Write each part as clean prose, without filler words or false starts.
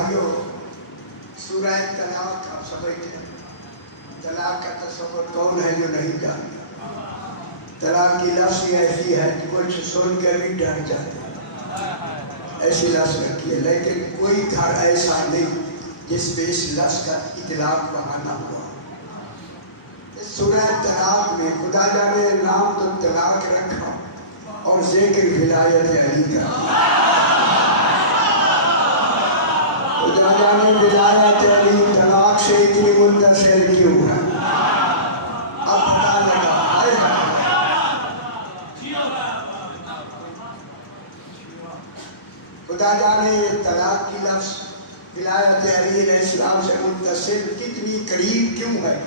بھائیوں سورہ طلاق آپ سمجھتے ہیں، طلاق کا تصور کون ہے جو نہیں جانتا؟ طلاق کی لفظ ایسی ہے کہ کچھ سن کے بھی ڈر جاتے ہیں، ایسی لفظ رکھی ہے، لیکن کوئی گھر ایسا نہیں جس پہ اس لفظ کا اطلاق وہاں نہ ہوا۔ اس سورہ طلاق میں خدا جانے نام تو طلاق رکھا اور ذکر ولایت علی کا، خدا جانے ولایت علی طلاق سے اتنی منتشر کیوں ہے؟ اب پتہ لگا خدا جانے یہ طلاق کی لفظ ولایت علی علیہ السلام سے منتشر کتنی قریب کیوں ہے؟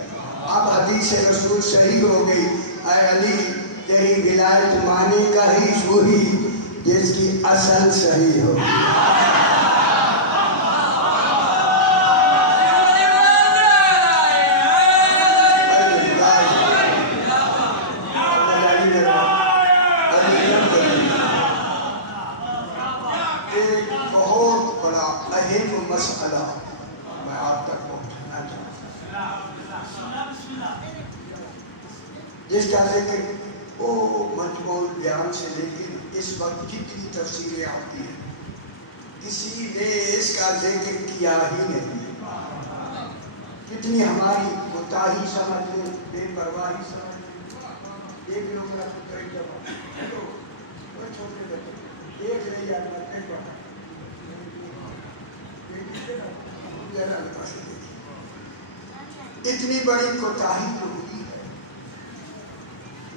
اب حدیث رسول صحیح ہو گئی، اے علی تیری ولایت مانے گا ہی وہی جس کی اصل صحیح ہو۔ ایک بہت بڑا اہم مسئلہ میں آپ تک پہنچانا چاہتا ہوں، جس کا ذکر وہ مجموع بیان سے لیکن اس وقت جتنی تفصیلیں آتی ہیں کسی نے اس کا ذکر کیا ہی نہیں۔ کتنی ہماری کوتاہی سمجھ لیں، بے پرواہی سمجھ لیں۔ ایک لوگ کا پتر ایک جب وہ چھوٹے بچے ایک لے جاتا ہے اتنی بڑی کوتاہی تو ہوئی ہے،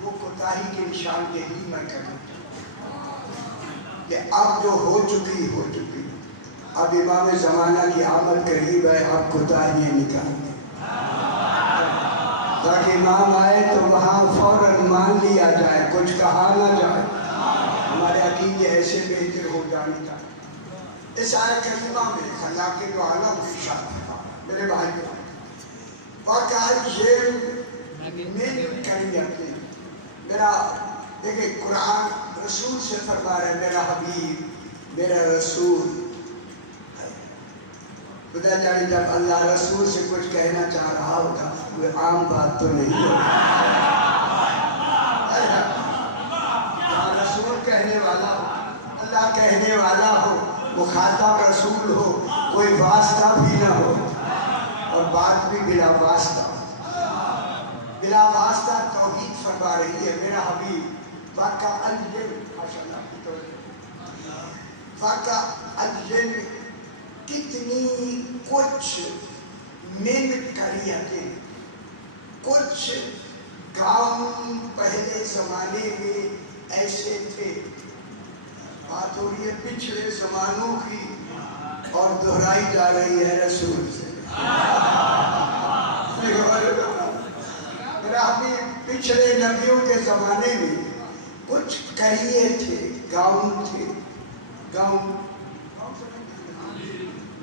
وہ کوتاہی کے نشاندہی میں کرنا چاہتا ہوں کہ اب جو ہو چکی اب امام زمانہ کی آمد قریب ہے، اب کوتاہیاں نکال دیں تاکہ امام آئے تو وہاں فوراً مان لیا جائے، کچھ کہا نہ جائے، ہمارے عقیدے ایسے بہتر ہو جانے چاہیے۔ اس آیت کریمہ میں خلا کے جو عالم شاہ میرے بھائی واقعہ یہ من کریتے میرا دیکھیں قرآن رسول سے فرما رہے میرا حبیب میرا رسول۔ خدا جانے جب اللہ رسول سے کچھ کہنا چاہ رہا ہوگا وہ عام بات تو نہیں ہوگی، رسول کہنے والا ہو، اللہ کہنے والا ہو، مخاطب رسول ہو، کوئی واسطہ بھی نہ ہو اور بات بھی بلا واسطہ توحید فرما رہی ہے میرا حبیب۔ واقع الجن کتنی کچھ من کریتیں، کچھ گاؤں پہلے زمانے میں ایسے تھے، بات ہو رہی ہے پچھلے زمانوں کی اور دہرائی جا رہی ہے رسول سے۔ میرا حبیب پچھلے نبیوں کے زمانے میں کچھ قریے تھے، گاؤں تھے،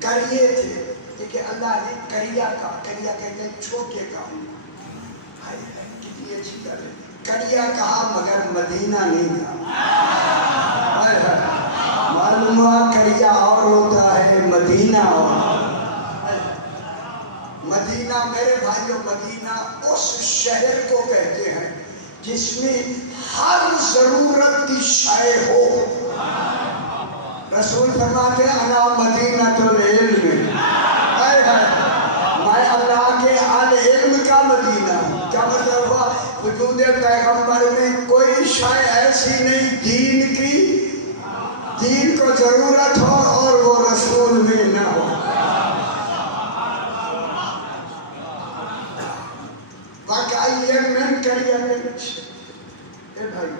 قریے تھے، دیکھیں اللہ نے قریہ کہتے ہیں چھوٹے گاؤں، کتنی اچھی طرح قریہ کہا مگر مدینہ نہیں کہا۔ معلوم ہوا قریہ اور ہوتا ہے مدینہ اور مدینہ میرے بھائیوں مدینہ اس شہر کو کہتے ہیں جس میں ہر ضرورت کی شے ہو۔ رسول فرماتے ہیں انا مدینۃ العلم، میں اللہ کے علم کا مدینہ۔ کیا مطلب ہوا؟ وجود پیغمبر میں کوئی شے ایسی نہیں دین کی، دین کو ضرورت ہو اور وہ رسول میں نہ ہو۔ واقعی یہ من کریے اے بھائی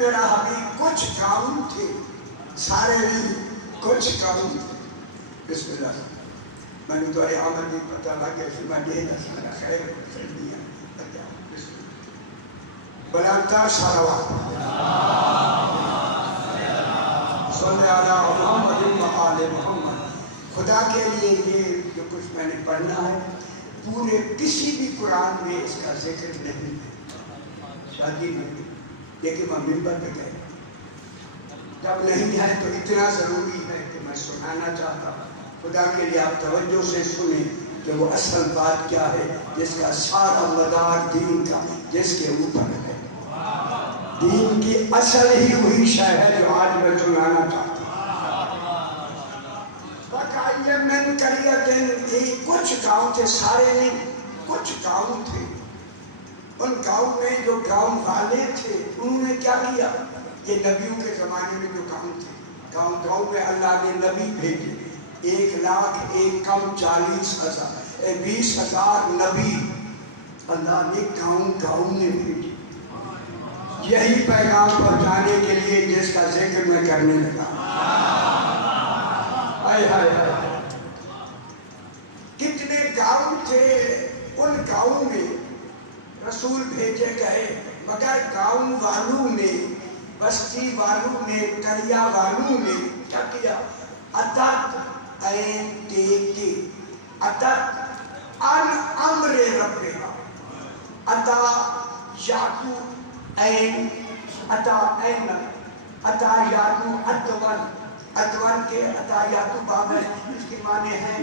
میرا حبیب کچھ گاؤں تھے، سارے نہیں کچھ گاؤں تھے۔ بسم اللہ میں نے تو عمل نہیں پتہ لگا کہ میں نے سارا خیر کر دیا۔ بلندتر صلوات صلی علی محمد و آل محمد. خدا کے لیے یہ جو کچھ میں نے پڑھنا ہے پورے کسی بھی قرآن میں اس کا ذکر نہیں ہے. شادی میں لیکن میں ممبر پہ گئے جب نہیں ہے تو اتنا ضروری ہے کہ میں سنانا چاہتا ہوں. خدا کے لیے آپ توجہ سے سنیں کہ وہ اصل بات کیا ہے جس کا سارا مدار دین کا جس کے اوپر ہے. دین کی اصل ہی وہی شے ہے جو آج میں سنانا چاہتا ہوں. وَقَعِيَ مِنْ قَرْيَةٍ یہ کچھ گاؤں تھے، سارے نہیں، کچھ گاؤں تھے. ان گاؤں میں جو گاؤں والے تھے انہوں نے کیا کیا؟ یہ نبیوں کے زمانے میں جو گاؤں تھے، گاؤں میں اللہ نے نبی بھیجے. 1,40,000 20,000 نبی اللہ نے گاؤں میں بھیجے یہی پیغام پہنچانے کے لیے جس کا ذکر میں کرنے لگا. کتنے گاؤں تھے، ان گاؤں میں رسول بھیجے گئے، مگر گاؤں والوں نے، بستی والوں نے، قریہ والوں نے کیا کیا؟ عطت این دیکھے، عطت ان امر ربها، عطا یاتو این، عطا این، عطا یاتو ادوان، ادوان کے عطا یاتو باب ہے، اس کے معنی ہیں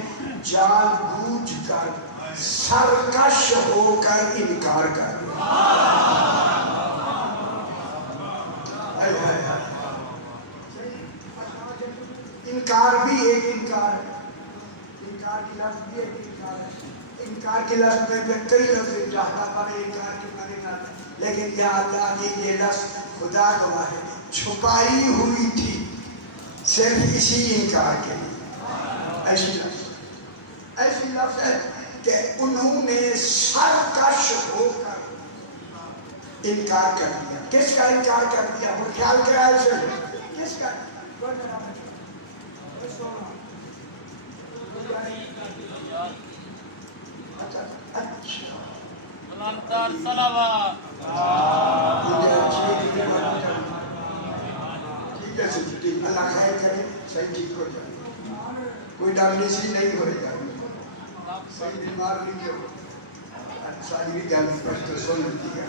جان بوجھ کر، سرکش ہو کر انکار کر. انکار بھی ایک انکار ہے، انکار کی لفظ بھی ایک انکار ہے. انکار کے لفظ میں کئی لفظ جاہدہ پڑے انکار کے معنی نہ، لیکن یہ اللہ نے یہ لفظ خدا گواہ ہے چھپائی ہوئی تھی صرف اسی انکار کے لیے. ایسی لفظ ہے کہ انہوں نے سرکش ہو کر انکار کر دیا. کس کا انکار کر دیا؟ وہ خیال کرا ہے کس کا؟ اللہ خیر کرے، صحیح ٹھیک ہو جائے، کوئی ڈامنیسی نہیں ہوئے گا، صحیح بیمار نہیں ہو. ساری گل پر تو سن لیتی ہے.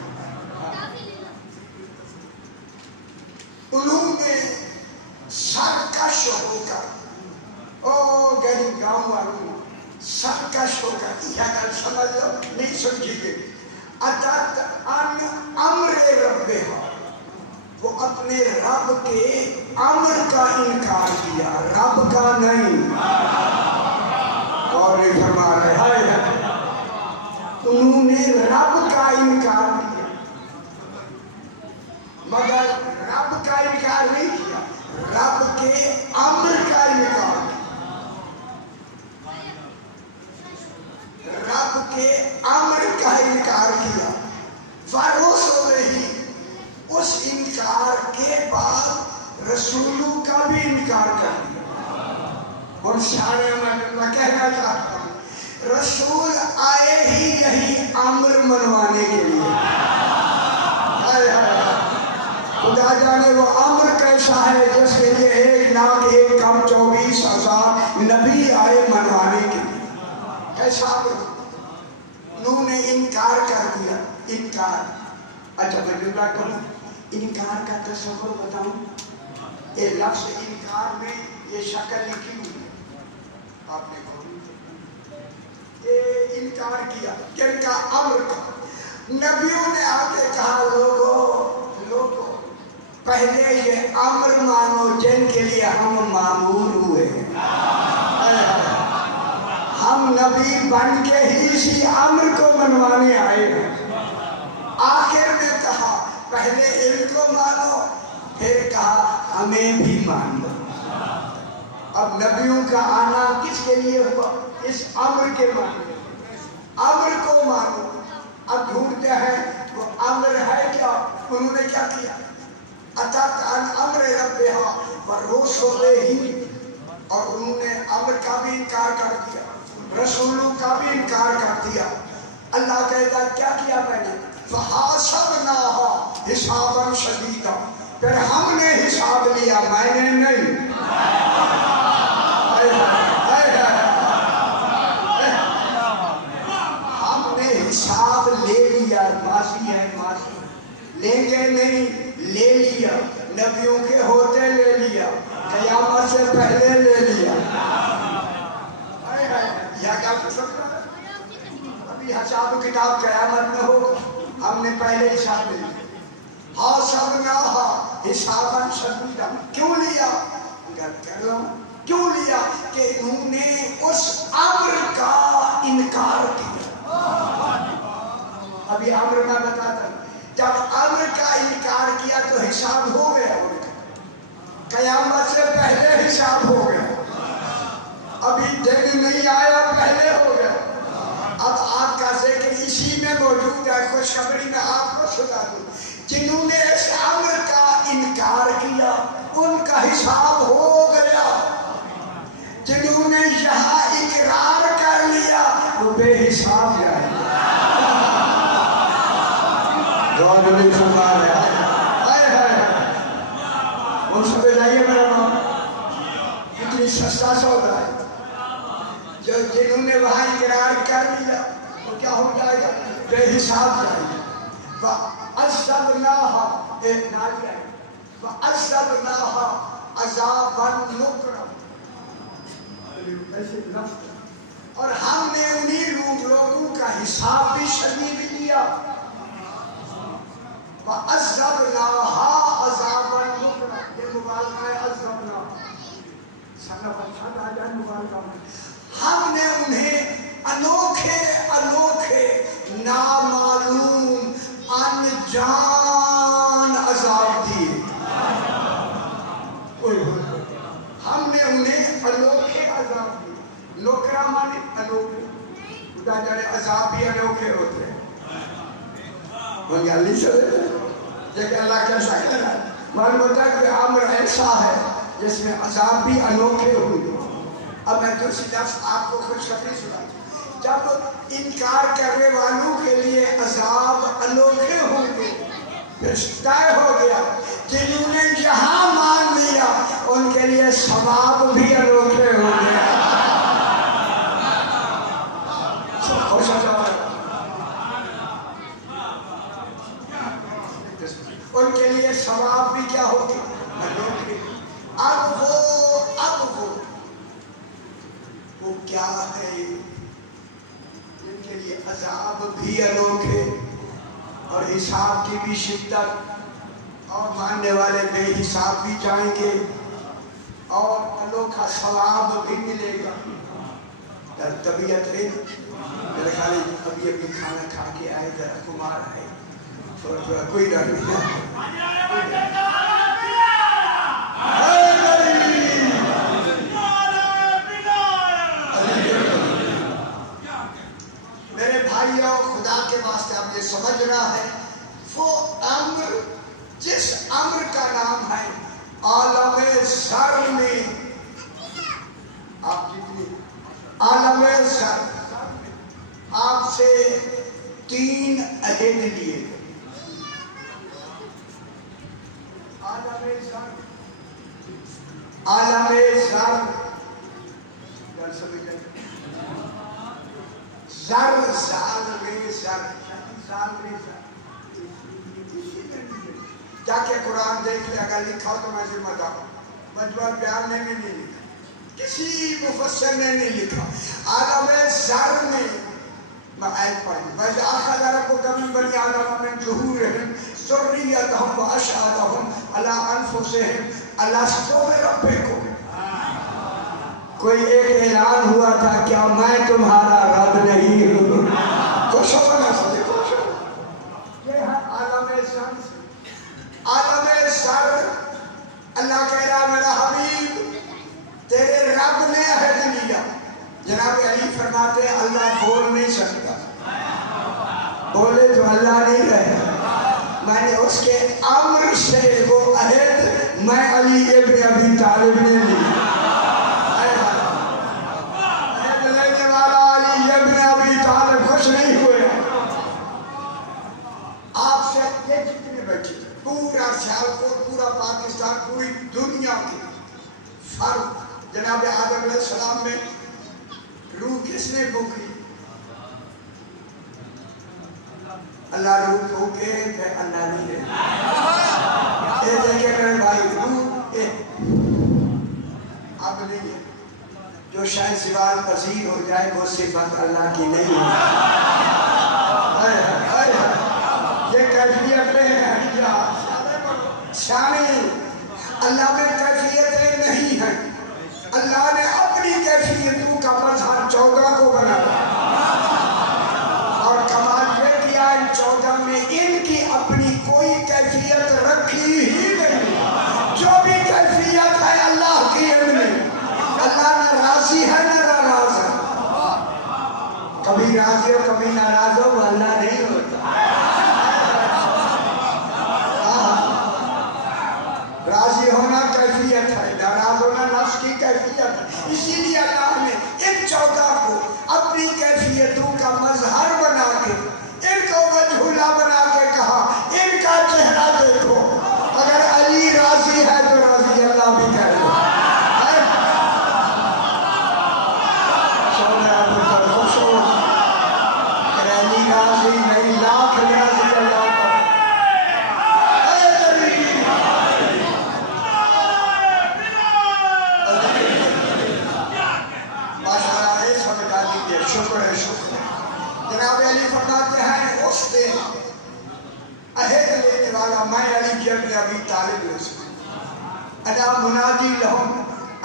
انہوں نے سرکش ہو کر، او غریب گاؤں والوں، سرکش ہو کر، یہ گل سمجھ لو، نہیں سمجھی گے. عطت ان امر ربها، وہ اپنے رب کے امر کا انکار کیا، رب کا نہیں. اور یہ فرما رہے ہیں انہوں نے رب کا انکار کیا، مگر رب کا انکار نہیں کیا، رب کے امر کا انکار کیا. رب کے امر کا انکار کیا. فَرُسُلِهِ، اس انکار کے بعد رسولوں کا بھی انکار کر دیا. اور سارے میں کہنا چاہتا ہوں رسول آئے ہی یہی امر منوانے کے لیے. خدا جانے وہ امر کیسا ہے جس کے لیے 1,24,000 نبی آئے منوانے کے لیے. کیسا امر؟ انہوں نے انکار کر دیا. انکار، اچھا میں جملہ کروں، انکار کا تصور بتاؤں. یہ لفظ انکار میں یہ شکل لکھی ہوئی ہے، آپ نے یہ انکار کیا کن کا؟ امر کا. نبیوں نے آ کے کہا لوگوں پہلے یہ امر مانو جن کے لیے ہم معمور ہوئے ہیں. ہم نبی بن کے ہی اسی امر کو منوانے آئے ہیں. آخر میں کہا پہلے ان کو مانو، پھر کہا ہمیں بھی مانو. اب نبیوں کا آنا کس کے لیے ہوا؟ اس امر کے ماننے. امر کو مانو. اب ڈھونڈتے ہیں وہ امر ہے کیا؟ انہوں نے کیا کیا؟ عطت ان امر ربها ورسلہ، اور انہوں نے امر کا بھی انکار کر دیا، رسولوں کا بھی انکار کر دیا. اللہ کہتا کیا کیا میں نے؟ فحاسبناها حسابا شدیدا، پھر ہم نے حساب لیا، میں نے نہیں۔ ہم نے حساب لے لیا، ماضی ہے ماضی، لیں گے نہیں، لے لیا، نبیوں کے ہوتے لے لیا، قیامت سے پہلے لے لیا۔ یا کیا کر سکتا ہے؟ ابھی حساب و کتاب قیامت میں ہوگا، ہم نے پہلے حساب لیا۔ حاسبناها حسابا شدیدا، کیوں لیا؟ کیوں لیا؟ کہ انہوں نے اس امر کا انکار کیا۔ ابھی امر میں بتاتا ہوں، جب امر کا انکار کیا تو حساب ہو گیا ان کا، قیامت سے پہلے حساب ہو گیا، ابھی دن نہیں آیا پہلے ہو گیا۔ اب آپ کا ذکر اسی میں موجود ہے، خوشخبری میں آپ کو سنا دوں، جنہوں نے اس امر کا انکار کیا ان کا حساب ہو گیا، جنہوں نے یہاں اقرار کر لیا وہ بے حساب جائے گا۔ ان سے بجائیے میرا نام، اتنی سستا سودا ہے، جو جنہوں نے وہاں اقرار کر لیا وہ کیا ہو جائے گا؟ بے حساب جائے گا۔ فَأَعْذَبْنَاهَا ایک ناجی ہے، فَأَعْذَبْنَاهَا عَذَابًا نُكْرًا، ایسے لفظ، اور ہم نے انہی لوگوں کا حساب بھی شدید کیا۔ فَأَعْذَبْنَاهَا عَذَابًا نُكْرًا، یہ مبالغہ ہے، عذبنا ہم نے انہیں انوکھے انوکھے نامعلوم انجان عذاب دیے۔ ہم نے انہیں انوکھے عذاب دیے، نوکرا مانے انوکھے، خدا جانے عذاب بھی انوکھے ہوتے ہیں۔ وہ گالی سوئے لیکن اللہ کیسا کہنا ہے، معلوم ہوتا ہے کہ امر ایسا ہے جس میں عذاب بھی انوکھے ہوئے۔ اب میں دوسری لفظ آپ کو خوشخبری سناتا ہوں، جب انکار کرنے والوں کے لیے عذاب انوکھے ہوں گے، پھر طے ہو گیا جنہوں نے یہاں مان لیا ان کے لیے ثواب بھی انوکھے ہوں گے۔ ان کے لیے ثواب بھی کیا ہوگی؟ انوکھے۔ اب وہ کیا ہے جن کے لیے عذاب بھی انوکھے اور حساب کی بھی شدت، اور ماننے والے بے حساب بھی جائیں گے اور انوکھا ثواب بھی ملے گا۔ در طبیعت ہے میرے خیال ابھی کھانا کھا کے آئے، ذرا کمار آئے، تھوڑا تھوڑا کوئی ڈر نہیں ہے۔ میرے بھائیوں، خدا کے واسطے اب یہ سمجھنا ہے، وہ امر جس امر کا نام ہے عالم زر میں، آپ جتنی عالم زر آپ سے 3 عہد لیے، عالم زر زر جا کے قرآن دیکھ لے، اگر لکھا تو میں ذمہ دار ہوں، مجموعہ بیان نے بھی نہیں لکھا، کسی مفسر نے نہیں لکھا۔ عالم زر میں میں آیت پڑھی، وَإِذْ رَبُّكَ مِنْ بَنِي آدَمَ مِنْ ظُهُورِهِمْ ذُرِّيَّتَهُمْ وَأَشْهَدَهُمْ عَلَىٰ أَنفُسِهِمْ أَلَسْتُ بِرَبِّكُمْ۔ کوئی ایک اعلان ہوا تھا، کیا میں تمہارا رب نہیں ہوں؟ خوش ہو بنا سکتے، خوش ہو۔ یہ ہے عالم زر۔ عالم زر اللہ کہہ رہا میرا حبیب تیرے رب نے عہد لیا۔ جناب علی فرماتے ہیں اللہ بول نہیں سکتا، بولے تو اللہ نہیں رہے، میں نے اس کے امر سے وہ عہد میں علی ابن ابی طالب نے لیا۔ عہد لینے والا علی ابن ابی طالب خوش نہیں ہوئے، کس نے پھونکی؟ اللہ روح پھونکے کہ اللہ نہیں ہے. یہ دیکھے میرے بھائی روح اب نہیں ہے. جو شاید سوال پذیر ہو جائے وہ صفت اللہ کی نہیں ہے. یہ کیفیتیں ہیں شامل. اللہ میں کیفیتیں نہیں ہیں. اللہ نے اپنی کیفیتوں کا مظہر 14 کو بنایا اور کمال یہ کیا ان 14 میں ان کی اپنی کوئی کیفیت رکھی ہی نہیں. جو بھی کیفیت ہے اللہ کی علم میں. اللہ نہ راضی ہے نہ ناراض ہے. کبھی راضی ہو کبھی ناراض ہو وہ اللہ نہیں ہوتا. راضی ہونا کیفیت ہے, ناراض ہونا نفس کی کیفیت ہے. اسی لیے اللہ نے ان 14 کو اپنی کیفیتوں کا مظہر بنا کے ان کو وجہلا بنا کے کہا ان کا چہرہ دیکھو. اگر علی راضی ہے تو راضی اللہ بھی کہہ دو. اگر علی راضی نہیں لاکھ راضی اللہ شکر ہے. شکر ہے. جناب علی فرماتے ہیں اس دن عہد لینے والا میں علی ابن ابی طالب انا منادی لہم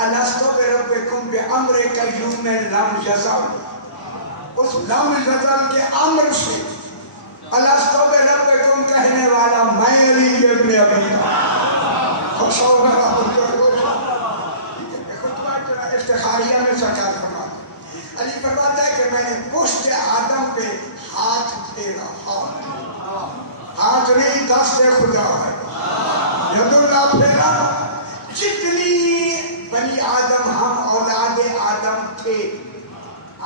الستو بربکم بامر قیوم لم یزل. اس لم یزل کے امر سے الستو بربکم کہنے والا میں علی ابن ابی طالب. خوش ہو رہا ہوں. خطبہ افتخاریہ میں سرکار فرماتے علی فرماتا ہے کہ میں نے پشت آدم پہ ہاتھ پھیرا. ہاتھ نہیں دست خدا ہے. ید اللہ پھیرا. جتنی بنی آدم ہم اولاد آدم تھے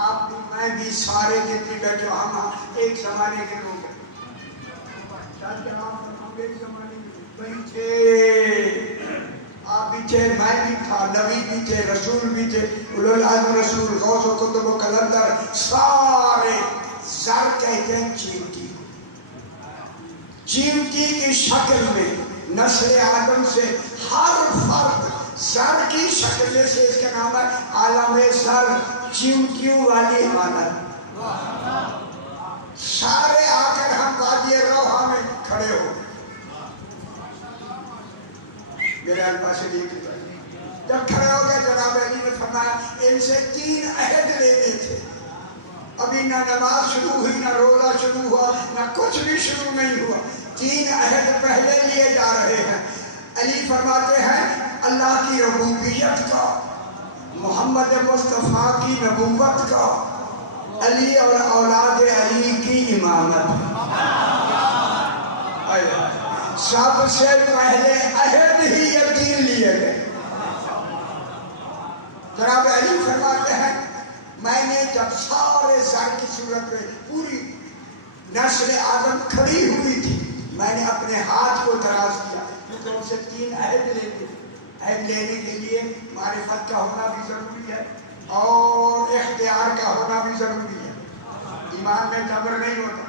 آپ بھی میں بھی سارے جتنے بیٹھے ہم ایک زمانے کے لوگ ہیں. ہم ایک زمانے کے لوگ تھے. آپ بھی تھے, میں بھی تھا, نبی بھی تھے, رسول بھی تھے, اولو العزم رسول, غوث و قطب و قلندر, سارے. زر کہتے ہیں چیمٹی. چیمٹی کی شکل میں نسل آدم سے ہر فرد زر کی شکل میں سے اس کا نام ہے عالم زر, چیمٹیوں والی حالت. سارے آ کر ہم وادی روحا میں کھڑے ہو. میرے الفاظ سے دیکھ لیتا ہے. جب کھڑے ہو گئے جناب علی نے فرمایا ان سے 3 عہد لینے تھے. ابھی نہ نماز شروع ہوئی, نہ روزہ شروع ہوا, نہ کچھ بھی شروع نہیں ہوا. 3 عہد پہلے لیے جا رہے ہیں. علی فرماتے ہیں اللہ کی ربوبیت کا, محمد مصطفیٰ کی نبوت کا, علی اور اولاد علی کی امامت. سب سے پہلے عہد ہی یقین لیے گئے. جناب علی فرماتے ہیں میں نے جب سارے زر کی صورت میں پوری نسل آدم کھڑی ہوئی تھی میں نے اپنے ہاتھ کو دراز کیا کیونکہ ان سے 3 عہد لیتے. عہد لینے کے لیے معرفت کا ہونا بھی ضروری ہے اور اختیار کا ہونا بھی ضروری ہے. ایمان میں جبر نہیں ہوتا.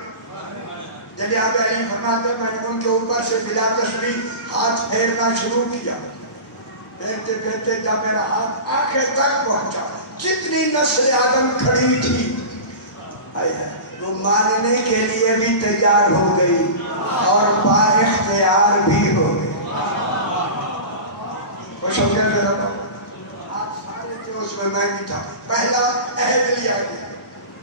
جناب علی فرماتے میں نے ان کے اوپر سے بلا تشریح ہاتھ پھیرنا شروع کیا. پھیرتے پھیرتے جب میرا ہاتھ آخر تک پہنچا جتنی نسل آدم کھڑی تھی وہ ماننے کے لیے بھی تیار ہو گئی اور با اختیار بھی ہو گئی. خوش ہو گیا ذرا. آپ سارے تھے اس میں بھی تھا. پہلا عہد لیا گیا.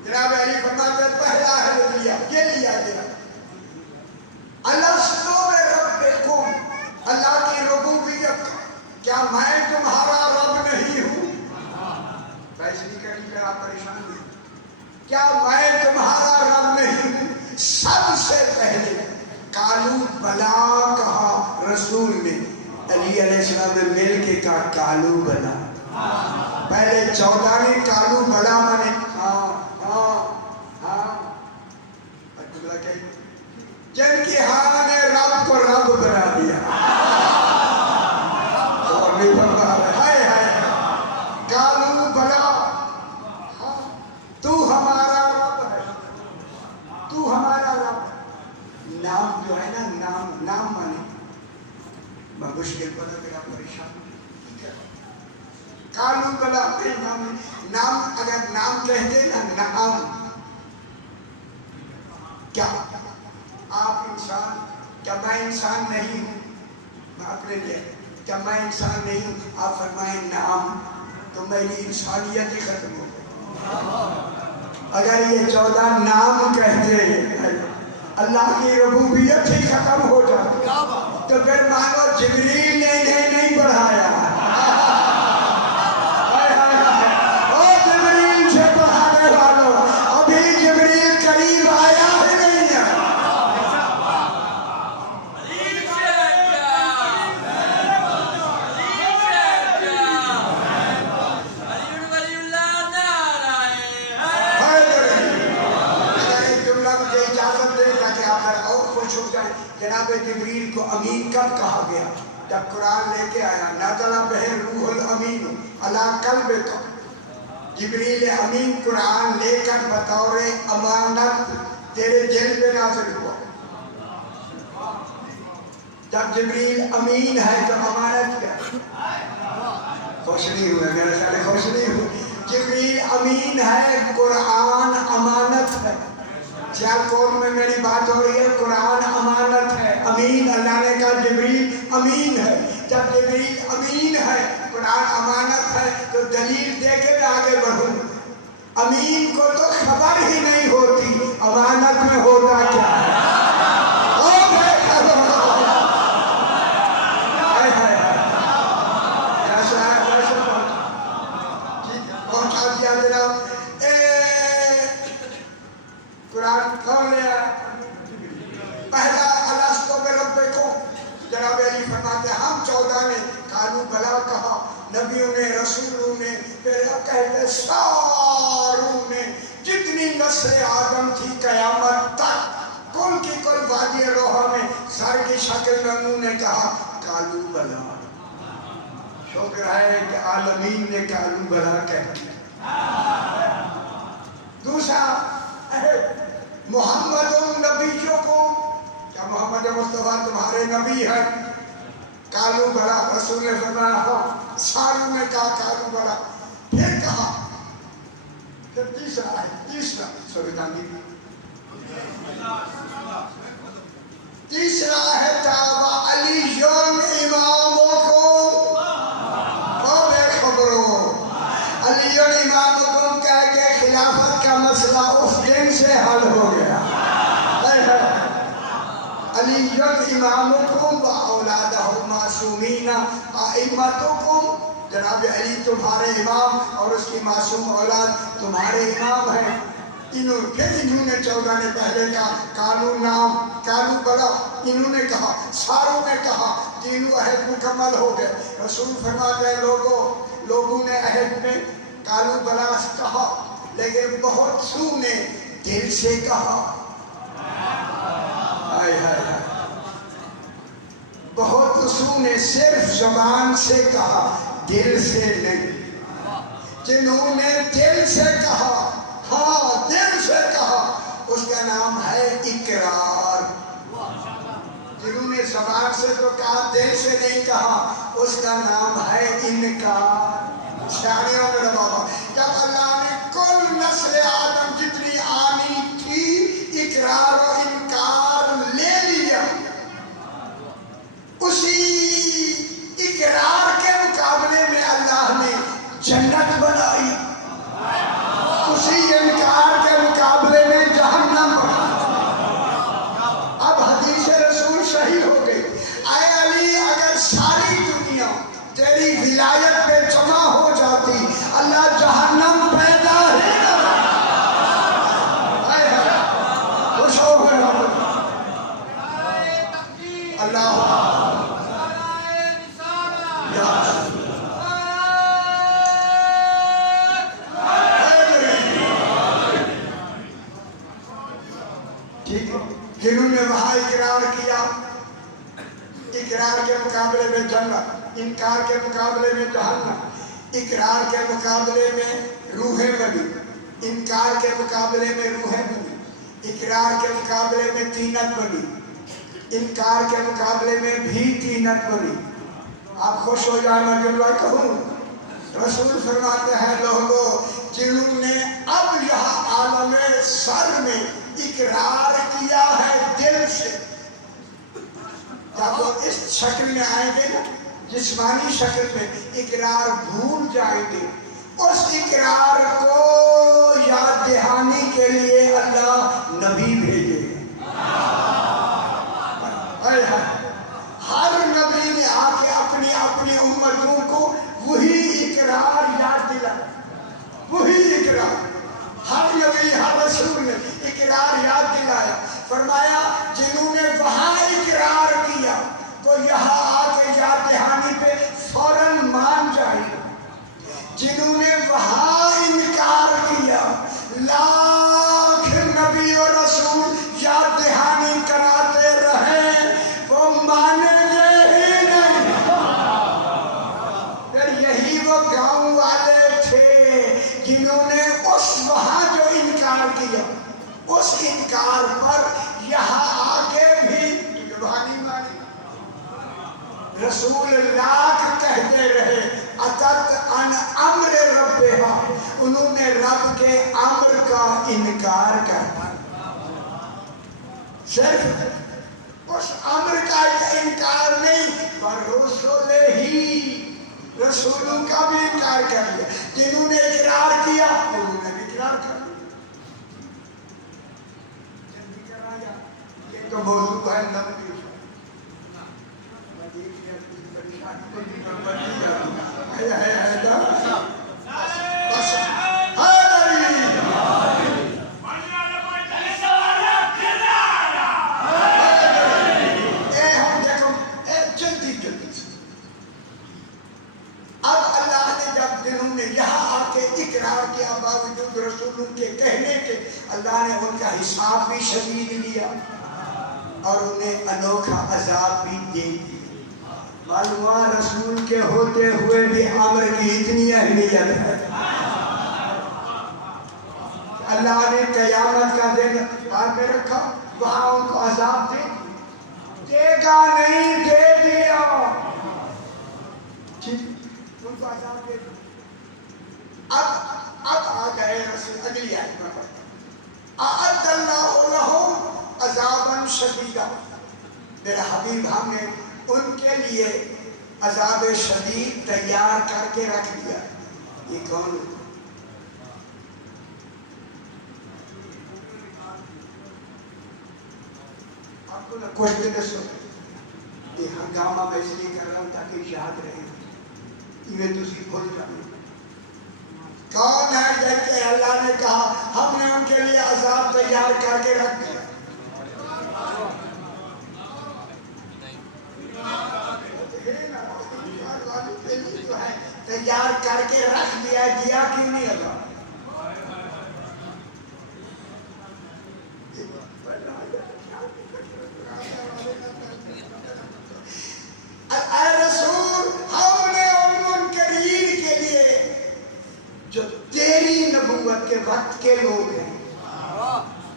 جناب علی فرماتے پہلا عہد لیا یہ لیا گیا الستو بربکم, اللہ کی ربوبیت. کیا میں تمہارا رب نہیں ہوں؟ فیصلے کرنے پر آپ پریشان نہیں. کیا میں تمہارا رب نہیں ہوں؟ سب سے پہلے کالو بلا کہا رسول نے. علی علیہ السلام نے مل کے کہا کالو بلا. پہلے 14 نے کالو بلا مانے ہاں ہاں ہاں. جن کی ہاں نے رب کو رب بنا دیا. کالو بلا, تو بلا نام اگر نام کہتے نا نام کیا آپ انسان کیا میں انسان نہیں ہوں میں اپنے لیے کیا میں انسان نہیں ہوں آپ فرمائیں نام تو میری انسانیت ہی ختم ہو گئی اگر یہ 14 نام کہتے اللہ کی ربوبیت ہی ختم ہو جاتی تو پھر مانو جبریل نے انہیں نہیں پڑھایا جبریل سے پڑھانے والوں ابھی جبریل قریب آیا ہی نہیں ہے جناب جبریل کو امین کب کہا گیا جب قرآن لے کے آیا نازل بہ روح الامین علی قلبک جبریل امین قرآن لے کر بطور امانت تیرے دل پہ نازل ہوا جب جبریل امین ہے تو امانت کیا خوش نہیں ہوئے میرے سارے خوش نہیں ہوئے جبریل امین ہے قرآن امانت ہے چار قول میں میری بات ہو رہی ہے قرآن امانت ہے امین اللہ نے کہا جبریل امین ہے جب جبریل امین ہے قرآن امانت ہے تو دلیل دے کے میں آگے بڑھوں امین کو تو خبر ہی نہیں ہوتی امانت میں ہوتا کیا ہے پہنچا دیا جناب قرآن کون لیا پہلا الستو بربکم جناب علی فرماتے ہیں ہم 14 نے قالوا بلا کہا نبیوں نے رسولوں نے پھر کہتے ساروں نے جتنی نسل آدم تھی قیامت تک کل کی کل وادی روحہ میں سر کی شکل میں انہوں نے کہا قالوا بلا شکر ہے کہ عالمین نے قالوا بلا کہہ دیا دوسرا محمد نبیکم کیا محمد مصطفیٰ تمہارے نبی ہے قالوا بلا رسول نے فرمایا ہاں ساروں نے کہا قالوا بلا پھر کہا پھر تیسرا تیسرا ہے تابع علی امامکم بے خبرو علی امامکم کہہ کے خلافت کا مسئلہ اس دن سے حل ہو گیا علی امامکم و اولادہ معصومین ائمتکم جناب علی تمہارے امام اور اس کی معصوم اولاد تمہارے امام ہیں پھر انہوں نے 14 نے پہلے کہا قالوا بلا انہوں نے کہا ساروں نے کہا تینوں عہد مکمل ہو گئے رسول فرماتے ہیں لوگوں نے عہد میں قالوا بلا کہا لیکن بہت سو نے دل سے کہا بہت سو نے صرف زبان سے کہا دل سے نہیں جنہوں نے دل سے کہا ہاں دل سے کہا اس کا نام ہے اقرار جنہوں نے زبان سے تو کہا دل سے نہیں کہا اس کا نام ہے انکار شاعریوں میں بابا جب اللہ نے کل نسل آدم جتنی آنی تھی اقرار و انکار لے لیا اسی اقرار کے مقابلے میں اللہ نے جنت بنائی اسی انکار کے مقابلے میں جہنم بنائی اب حدیث رسول صحیح ہو گئی اے علی اگر ساری دنیا تیری ولایت پہ جمع ہو جاتی اللہ جہنم پیدا ہی نہ خوش ہو گئے اللہ ٹھیک ہے جنہوں نے وہاں اقرار کیا اقرار کے مقابلے میں جنت انکار کے مقابلے میں جہنم اقرار کے مقابلے میں روحیں بنی انکار کے مقابلے میں روحیں بنی اقرار کے مقابلے میں طینت بنی انکار کے مقابلے میں بھی طینت بنی آپ خوش ہو جانا جملہ کہوں رسول فرماتے ہیں لوگوں جنہوں نے اب یہاں عالم سر میں اقرار کیا ہے دل سے، جب وہ اس شکل میں آئیں گے نا، جسمانی شکل میں اقرار بھول جائیں گے، اس اقرار کو یاد دہانی کے لیے اللہ نبی بھیجے گا۔ ہر نبی نے آ کے اپنی اپنی امتوں کو وہی اقرار یاد دلایا، وہی اقرار، ہر نبی ہر رسول نے اقرار یاد دلایا۔ فرمایا جنہوں نے وہاں اقرار کیا وہ یہاں آ کے یاد دہانی پہ فوراً مان جائیں گے، جنہوں نے وہاں انکار کیا لاکھ نبی اور رسول یاد دہانی کراتے رہے وہ مانیں گے ہی نہیں۔ پھر یہی وہ گاؤں والے تھے جنہوں نے اس وہاں جو انکار کیا، اس انکار پر یہاں آگے بھی دہانی مانی۔ رسول لاکھ کہتے رہے اتت ان امر ربہا، انہوں نے رب کے امر کا انکار کرنا، صرف اس امر کا انکار نہیں پر رسول ہی، رسولوں کا بھی انکار کر لیا۔ جنہوں نے اقرار کیا انہوں نے بھی اقرار کر لیا۔ جلدی کرایا، یہ تو موضوع ہے لمبی، اللہ نے ان کا حساب بھی شدید لیا اور انہیں انوکھا عذاب بھی دے دیا۔ معلوم ہوا رسول کے ہوتے ہوئے بھی امر کی اتنی اہمیت ہے۔ اللہ نے قیامت کا دن بعد میں رکھا، وہاں ان کو عذاب دے گا نہیں، دے دیا، ان کو عذاب دے دیا۔ اب آ گئے رسول، اگلی آیت میں پڑھتے ہیں اعد اللہ لہم عذابا شدیدا، میرا حبیب ہم نے ان کے لیے عذاب شدید تیار کر کے رکھ دیا۔ یہ کون ہے؟ آپ کو نہ کچھ دن سن، یہ ہنگامہ میں اس لیے کر رہا ہوں تاکہ یاد رہے، یہ تسی بھول جاؤ۔ کون ہے جن کے اللہ نے کہا ہم نے ان کے لیے عذاب تیار کر کے رکھ دیا؟ تیار کر کے رکھ دیا، دیا کیوں نہیں اللہ؟ اے رسول، ہم نے ان منکرین کے لیے جو تیری نبوت کے وقت کے لوگ ہیں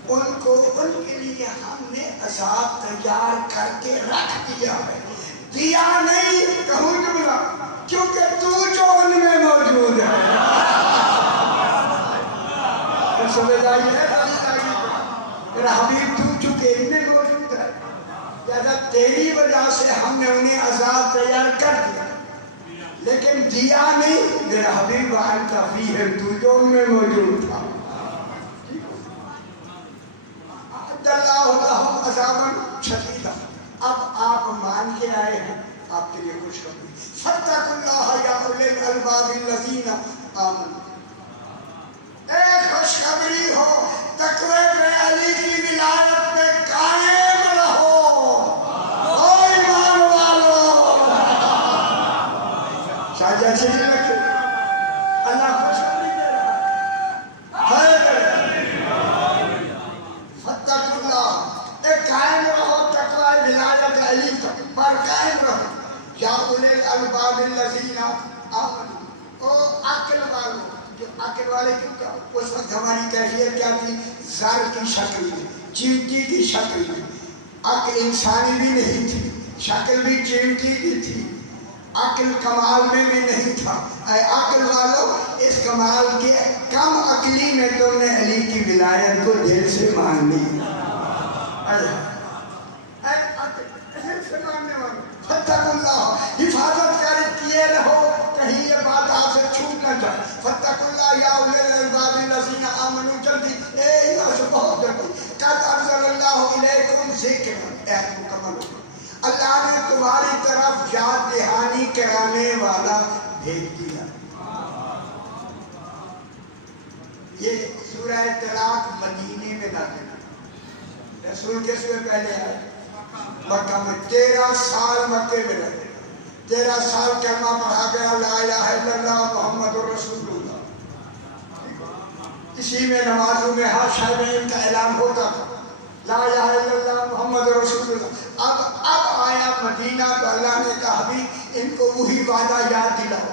ان کے لیے ہم نے عذاب تیار کر کے رکھ دیا ہے، دیا نہیں کہوں جملہ، کیونکہ تو جو ان میں موجود ہے۔ سمجھ آئی ہے؟ میرا حبیب تو چونکہ ان میں موجود ہے، لہذا تیری وجہ سے ہم نے انہیں عذاب تیار کر دیا، لیکن دیا نہیں۔ میرا حبیب وانت فیہم، تو جو ان میں موجود تھا۔ اعد اللہ لہم عذابا شدیدا، اب آپ مان کے آئے ہیں، آپ کے لیے خوشخبری، فاتقوا اللہ یا اولی الالباب الذین آمنوا، ایک خوشخبری ہو، تقوی پہ، علی کی ولایت پہ قائم رہو، او ایمان والو۔ شاید ایسے نہیں لگتے، اللہ خوشخبری دے رہا ہے، فاتقوا اللہ، ایک قائم رہو، تقوی ولایت علی پر قائم رہو، یا اولی الالباب الذین آمنوا، او عقل والو، جو عقل والے کیوں کہا؟ اس وقت ہماری کیفیت کیا تھی؟ زر کی شکل میں، چیمٹی کی شکل میں، عقل انسانی بھی نہیں تھی، شکل بھی چیمٹی کی تھی، عقل کمال میں بھی نہیں تھا، اے عقل والو اس کمال کے کم عقلی میں تم نے علی کی ولایت کو دل سے مان لی. فاتقوا اللہ، حفاظت کر کیے رہو کہیں یہ بات آپ سے چھوٹ نہ جائے. فاتقوا اللہ یا اولی الالباب الذین آمنوا، جلدی اے ایمان سے بہت جلدی. قد انزل اللہ الیکم ذکرا، ایت مکمل ہو. اللہ نے تمہاری طرف یاد دہانی کرانے والا بھیج دیا. یہ سورہ طلاق مدینے میں نازل ہے. رسول کس میں پہلے آئے؟ مکہ میں. 13 سال مکے میں رہے، 13 سال کلمہ پڑھا گیا لا الہ الا اللہ محمد رسول اللہ. اسی میں نمازوں میں ہر شے میں ان کا اعلان ہوتا تھا لا الہ الا اللہ محمد رسول اللہ. اب آیا مدینہ تو اللہ نے کہا بھی ان کو وہی وعدہ یاد دلاؤ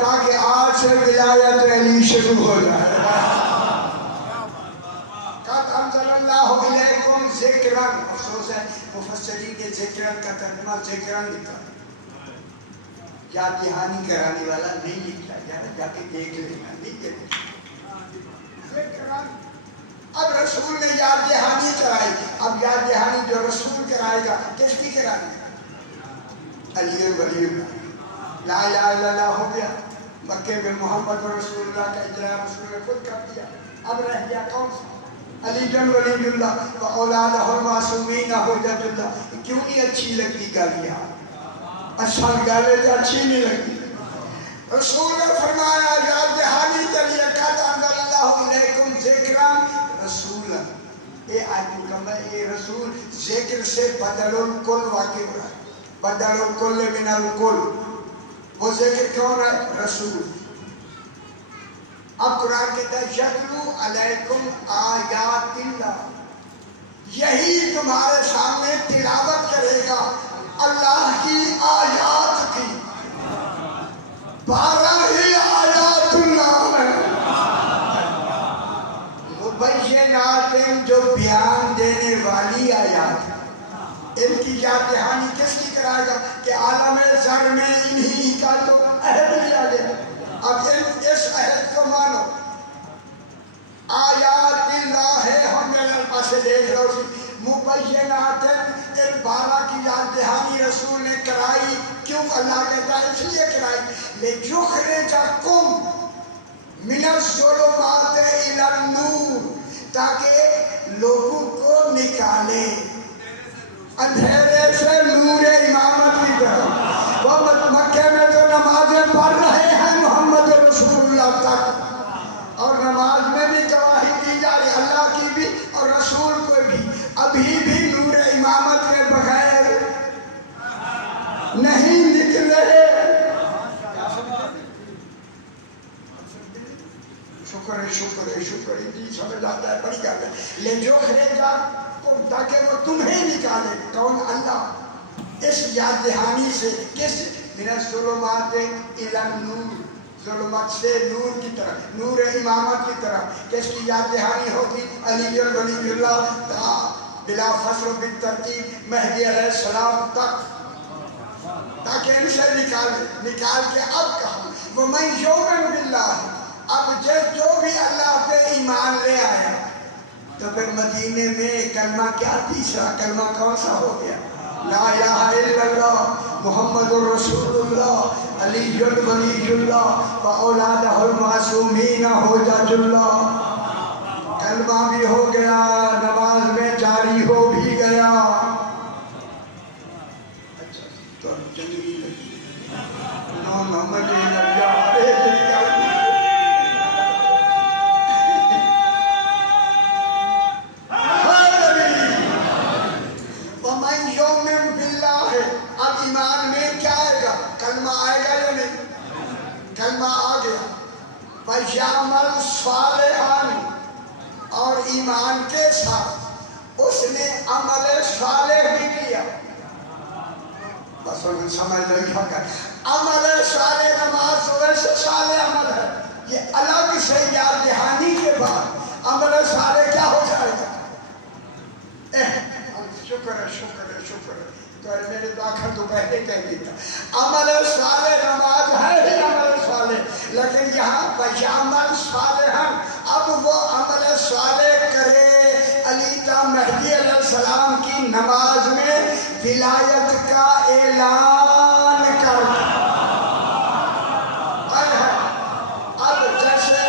تاکہ آج سے ولایت علی شروع ہو جائے. قد انزل اللہ الیکم ذکرا. افسوس ہے مفسرین نے ذکرا کا ترجمہ ذکرا لکھا، یاد دہانی کرانے والا نہیں لکھا. جا کے دیکھ لینا، نہیں دیکھنا. اب رسول نے یاد دہانی کرائی. اب یاد دہانی جو رسول کرائے گا کس کی کرانی؟ علی ولی اللہ. لا الہ الا اللہ ہو گیا. مکے میں محمد رسول اللہ کا اجرا رسول نے خود کر دیا. اب رہ گیا کون سا؟ علی جن ولی اللہ و اولادہ المعصومین حجت اللہ. کیوں نہیں اچھی لگتی گالیاں؟ اچھا گالے تو اچھی نہیں لگتی. رسول نے فرمایا یاد دہانی کریے. قد انزل اللہ الیکم ذکرا رسولا. یہ آیت مکمل. یہ رسول ذکر سے بدل الکل واقع ہو رہا ہے. بدل الکل من الکل. وہ ذکر کون ہے؟ رسول. اب قرآن کہتا ہے یتلو علیکم آیات اللہ. یہی تمہارے سامنے تلاوت کرے گا اللہ کی آیات کی. 12 ہی آیات اللہ ہے مبینات، جو بیان دینے والی آیات. ان کی یاد دہانی کس کی کرائے گا کہ عالم زر میں انہی کا تو عہد لیا گیا. اب اس عہد کو مانو. آیات اللہ ہے. ہم میرے پاس دیکھ رہے ہو مبینات. ان 12 کی یاد دہانی رسول نے کرائی. کیوں؟ اللہ کہتا ہے اس لیے کرائی لِيُخْرِجَكُمْ مِنَ الظُّلُمَاتِ إِلَى النُّورِ، تاکہ لوگوں کو نکالے اندھیرے سے نور امامت کی طرف. وہ مکے میں تو نمازیں پڑھ رہے ہیں محمد رسول اللہ تک، اور نماز میں بھی گواہی دی جا رہی اللہ کی بھی اور رسول کو بھی. ابھی بھی نور امامت کے بغیر نہیں نکلے. شکر ہے شکر ہے شکر ہے. جی سمجھ آتا ہے. بڑی گل ہے. لِيُخْرِجَكُمْ تاکہ وہ تمہیں نکالے. کون؟ اللہ. اس یاد دہانی سے کس؟ من الظلمات الی النور. ظلمت سے نور کی طرف، نور امامت کی طرف. کس کی یاد دہانی ہوگی؟ علی ولی اللہ بلا فصل و بالترتیب مہدی علیہ السلام تک، تاکہ ان سے نکال کے اب کہا وَمَنْ يُؤْمِنْ بِاللَّهِ. اب جو بھی اللہ پہ ایمان لے آیا تو پھر مدینے میں کلمہ کیا؟ تیسرا کلمہ کون سا ہو گیا؟ لا الہ الا اللہ محمد رسول اللہ علی ولی اللہ و اولادہ المعصومین حجت اللہ. کلمہ بھی ہو گیا، نماز میں جاری ہو بھی گیا. اچھا تو جنگی لگی محمد ایمان میں کیا آئے گا؟ کلمہ آئے گا یا نہیں؟ کلمہ آ گیا. وَيَعْمَلْ صَالِحًا، اور ایمان کے ساتھ اس نے عمل صالح بھی کیا. بس سمجھ لگی کر عمل صالح. نماز ویسے صالح عمل ہے. یہ الگ سے یاد دہانی کے بعد عمل صالح کیا ہو جائے گا؟ شکر ہے شکر ہے شکر ہے. تو میرے داخل تو پہلے کہہ دیتا عمل صالح نماز ہے ہی عمل صالح، لیکن یہاں بجامل صالحا، اب وہ عمل صالح کرے علی تا مہدی علیہ السلام کی نماز میں ولایت کا اعلان کرتا۔ اب جیسے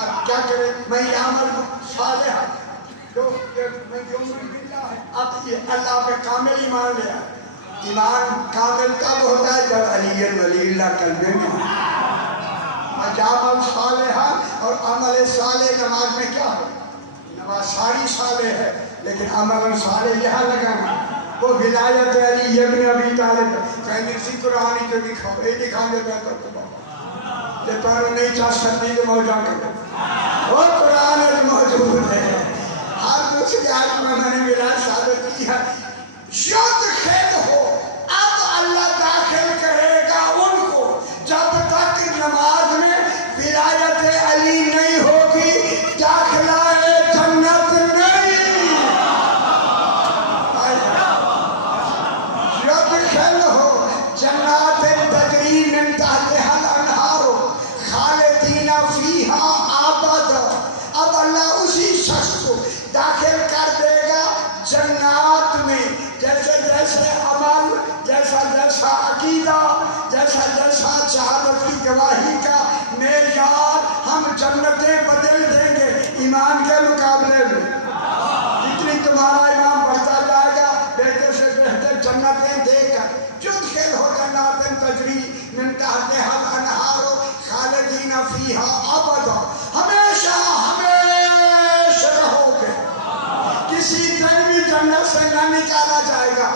اب کیا کرے میں یہ عمل صالح اب یہ اللہ پہ کامل ایمان لیا۔ ایمان کامل کب ہوتا ہے جب علی ولی اللہ قلبے میں عمل صالح اور عمل صالح نماز میں کیا ہو؟ نماز ساری صالح ہے لیکن عمل صالح یہاں لگانا وہ ولایت علی ابن ابی طالب کہیں اسی قرآن کو دکھاؤ، یہ دکھا دے بہتر تو بابا یہ تو نہیں چاہ سکتی کہ موجہ کرو وہ قرآن موجود ہے۔ ہر دوسری آیت میں نے ملا ثابت کی ہے شد خید ہو، اب اللہ داخل کرے گا ان کو، جب تک نماز میں ولایت علی نہیں ہوگی داخلہ جنت نہیں۔ يدخل ہو جنات تجری من تحتها الانہار خالدین فیہا ابدا، اب اللہ اسی شخص کو داخل کر دے گا جنات میں، جیسے جیسے عمل، جیسا جیسا عقیدہ، جیسا جیسا شہادت کی گواہی کا معیار، ہم جنتیں بدل دیں گے ایمان کے مقابلے میں۔ جتنی تمہارا ایمان بڑھتا جائے گا بہتر سے بہتر جنتیں دے کر يدخل ہو جنات تجری من تحتها الانہار خالدین فیہا ابدا، ہمیشہ ہمیشہ رہو گے، کسی دن بھی جنت سے نہ نکالا جائے گا۔